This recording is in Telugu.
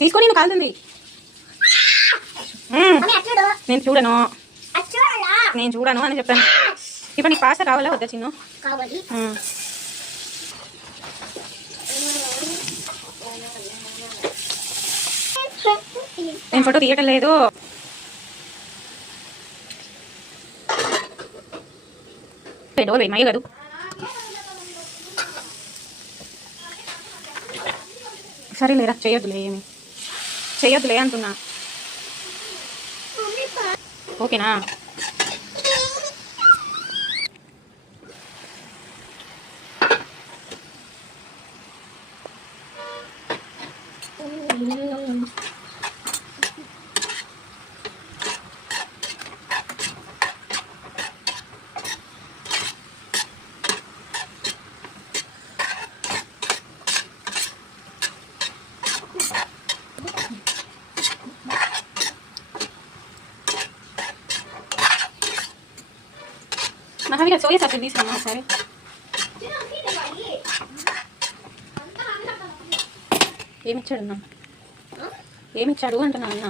తీసుకొని నువ్వు కాలుతుంది. నేను చూడను అని చెప్పాను. ఇప్పుడు నీకు పాస్తా కావాలా వద్దా చిన్ను? నేను ఫోటో తీయటం లేదు. డోర్ వేయమయ్య కాదు. సరే లేరా, చేయొద్దులే అంటున్నా. ఓకేనా? మహావీర సోయా సాస్ తీసుకున్నా ఒకసారి. ఏమిచ్చాడు అంటున్నా అన్న.